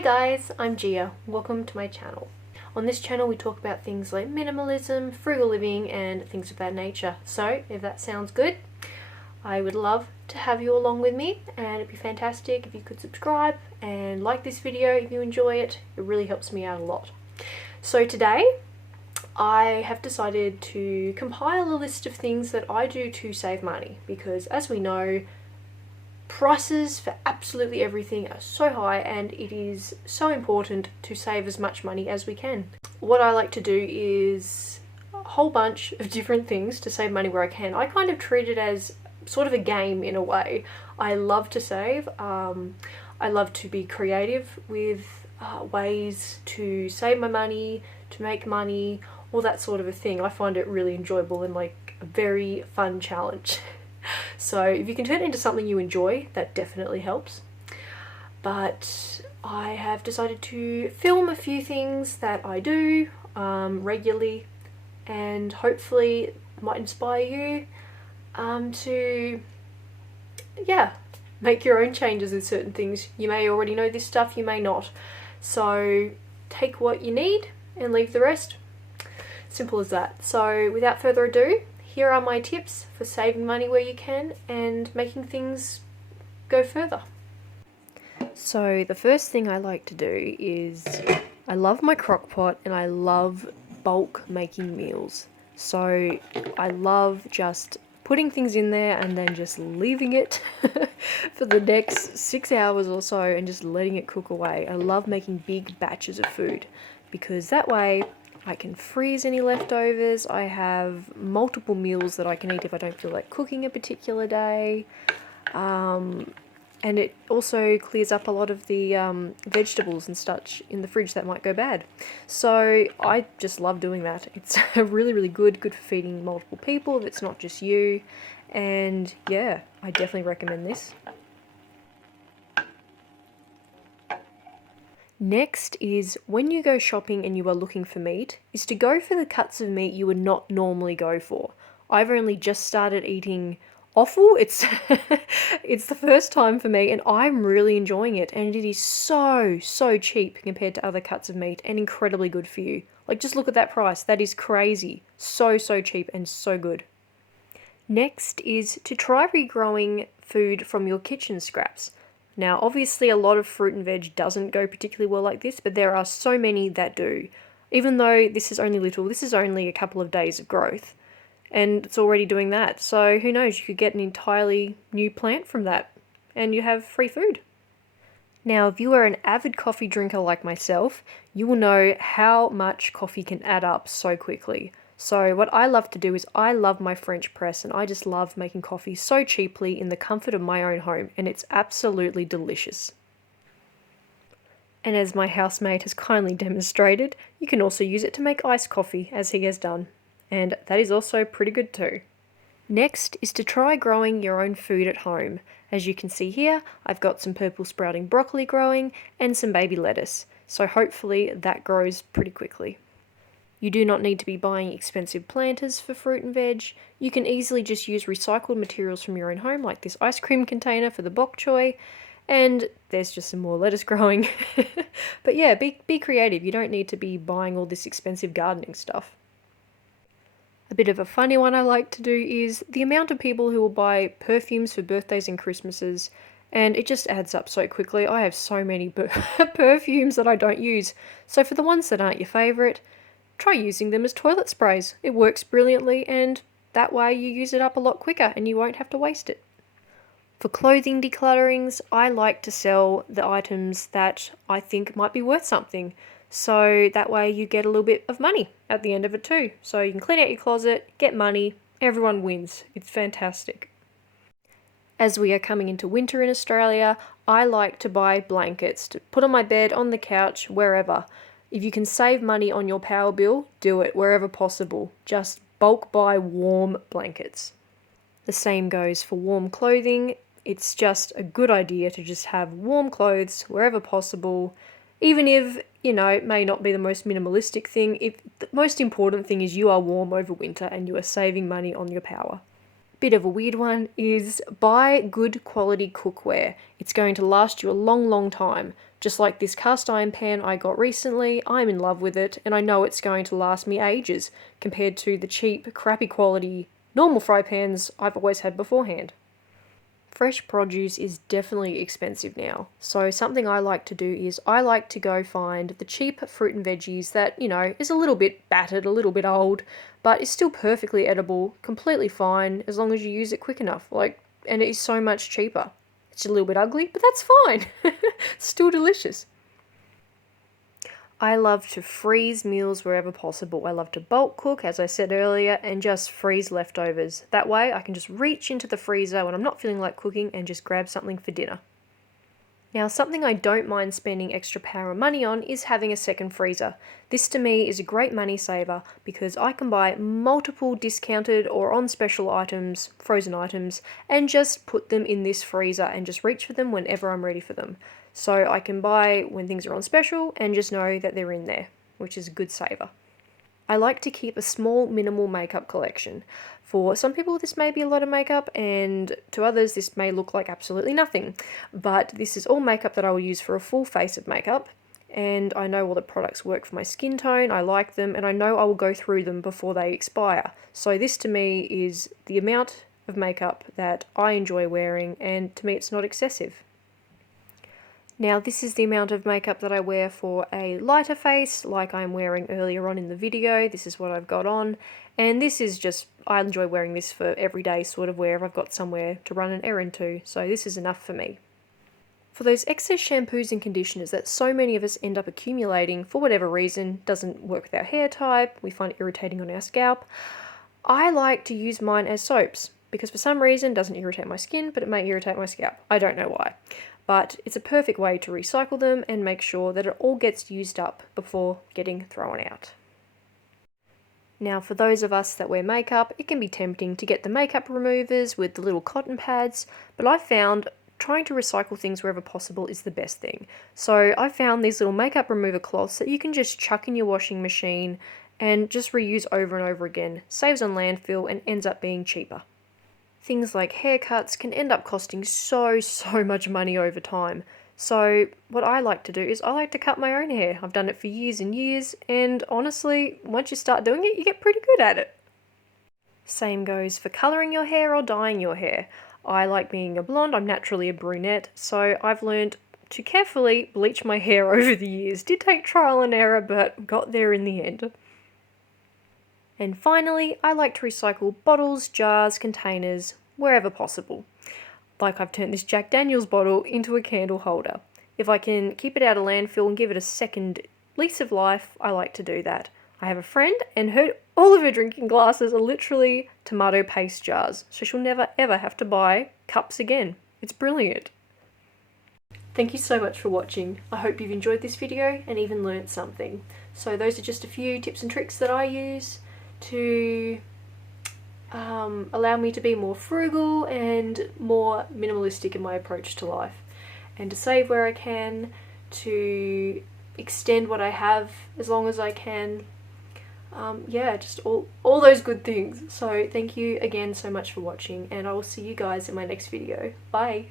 Hi guys, I'm Gia. Welcome to my channel. On this channel we talk about things like minimalism, frugal living and things of that nature. So if that sounds good, I would love to have you along with me, and it'd be fantastic if you could subscribe and like this video if you enjoy it. It really helps me out a lot. So today I have decided to compile a list of things that I do to save money, because as we know, prices for absolutely everything are so high and it is so important to save as much money as we can. What I like to do is a whole bunch of different things to save money where I can. I kind of treat it as sort of a game in a way. I love to save. I love to be creative with ways to save my money, to make money, all that sort of a thing. I find it really enjoyable and like a very fun challenge. So if you can turn it into something you enjoy, that definitely helps. But I have decided to film a few things that I do regularly, and hopefully it might inspire you to make your own changes in certain things. You may already know this stuff, you may not. So take what you need and leave the rest. Simple as that. So without further ado, here are my tips for saving money where you can and making things go further. So the first thing I like to do is I love my crock pot and I love bulk making meals. So I love just putting things in there and then just leaving it for the next 6 hours or so and just letting it cook away. I love making big batches of food because that way I can freeze any leftovers. I have multiple meals that I can eat if I don't feel like cooking a particular day. And it also clears up a lot of the vegetables and such in the fridge that might go bad. So I just love doing that. It's really good for feeding multiple people if it's not just you. And yeah, I definitely recommend this. Next is, when you go shopping and you are looking for meat, is to go for the cuts of meat you would not normally go for. I've only just started eating offal. It's the first time for me and I'm really enjoying it, and it is so cheap compared to other cuts of meat and incredibly good for you. Like, just look at that price. That is crazy. So cheap and so good. Next is to try regrowing food from your kitchen scraps. Now, obviously a lot of fruit and veg doesn't go particularly well like this, but there are so many that do. Even though this is only little, this is only a couple of days of growth, and it's already doing that. So who knows, you could get an entirely new plant from that, and you have free food. Now, if you are an avid coffee drinker like myself, you will know how much coffee can add up so quickly. So what I love to do is I love my French press, and I just love making coffee so cheaply in the comfort of my own home, and it's absolutely delicious. And as my housemate has kindly demonstrated, you can also use it to make iced coffee, as he has done, and that is also pretty good too. Next is to try growing your own food at home. As you can see here, I've got some purple sprouting broccoli growing and some baby lettuce, so hopefully that grows pretty quickly. You do not need to be buying expensive planters for fruit and veg. You can easily just use recycled materials from your own home, like this ice cream container for the bok choy, and there's just some more lettuce growing. But yeah, be creative. You don't need to be buying all this expensive gardening stuff. A bit of a funny one I like to do is the amount of people who will buy perfumes for birthdays and Christmases, and it just adds up so quickly. I have so many perfumes that I don't use. So for the ones that aren't your favourite, try using them as toilet sprays. It works brilliantly, and that way you use it up a lot quicker and you won't have to waste it. For clothing declutterings, I like to sell the items that I think might be worth something. So that way you get a little bit of money at the end of it too. So you can clean out your closet, get money, everyone wins. It's fantastic. As we are coming into winter in Australia, I like to buy blankets to put on my bed, on the couch, wherever. If you can save money on your power bill, do it wherever possible. Just bulk buy warm blankets. The same goes for warm clothing. It's just a good idea to just have warm clothes wherever possible, even if, it may not be the most minimalistic thing. The most important thing is you are warm over winter and you are saving money on your power. Bit of a weird one is buy good quality cookware. It's going to last you a long time. Just like this cast iron pan I got recently, I'm in love with it, and I know it's going to last me ages compared to the cheap, crappy quality normal fry pans I've always had beforehand. Fresh produce is definitely expensive now, so something I like to do is I like to go find the cheap fruit and veggies that, is a little bit battered, a little bit old, but is still perfectly edible, completely fine, as long as you use it quick enough, and it is so much cheaper. It's a little bit ugly, but that's fine. Still delicious. I love to freeze meals wherever possible. I love to bulk cook, as I said earlier, and just freeze leftovers. That way I can just reach into the freezer when I'm not feeling like cooking and just grab something for dinner. Now, something I don't mind spending extra power and money on is having a second freezer. This to me is a great money saver because I can buy multiple discounted or on special items, frozen items, and just put them in this freezer and just reach for them whenever I'm ready for them. So I can buy when things are on special and just know that they're in there, which is a good saver. I like to keep a small, minimal makeup collection. For some people, this may be a lot of makeup, and to others, this may look like absolutely nothing. But this is all makeup that I will use for a full face of makeup, and I know all the products work for my skin tone, I like them, and I know I will go through them before they expire. So this to me is the amount of makeup that I enjoy wearing, and to me it's not excessive. Now this is the amount of makeup that I wear for a lighter face, like I'm wearing earlier on in the video. This is what I've got on, and this is just, I enjoy wearing this for everyday sort of wear if I've got somewhere to run an errand to, so this is enough for me. For those excess shampoos and conditioners that so many of us end up accumulating for whatever reason, doesn't work with our hair type, we find it irritating on our scalp, I like to use mine as soaps, because for some reason it doesn't irritate my skin, but it may irritate my scalp. I don't know why. But it's a perfect way to recycle them and make sure that it all gets used up before getting thrown out. Now for those of us that wear makeup, it can be tempting to get the makeup removers with the little cotton pads, but I've found trying to recycle things wherever possible is the best thing. So I found these little makeup remover cloths that you can just chuck in your washing machine and just reuse over and over again. Saves on landfill and ends up being cheaper. Things like haircuts can end up costing so much money over time. So what I like to do is I like to cut my own hair. I've done it for years and years, and honestly, once you start doing it, you get pretty good at it. Same goes for colouring your hair or dyeing your hair. I like being a blonde, I'm naturally a brunette, so I've learned to carefully bleach my hair over the years. Did take trial and error, but got there in the end. And finally, I like to recycle bottles, jars, containers, wherever possible. Like I've turned this Jack Daniel's bottle into a candle holder. If I can keep it out of landfill and give it a second lease of life, I like to do that. I have a friend and all of her drinking glasses are literally tomato paste jars, so she'll never ever have to buy cups again. It's brilliant. Thank you so much for watching. I hope you've enjoyed this video and even learnt something. So those are just a few tips and tricks that I use to allow me to be more frugal and more minimalistic in my approach to life, and to save where I can, to extend what I have as long as I can. Yeah, just all those good things. So thank you again so much for watching, and I will see you guys in my next video. Bye!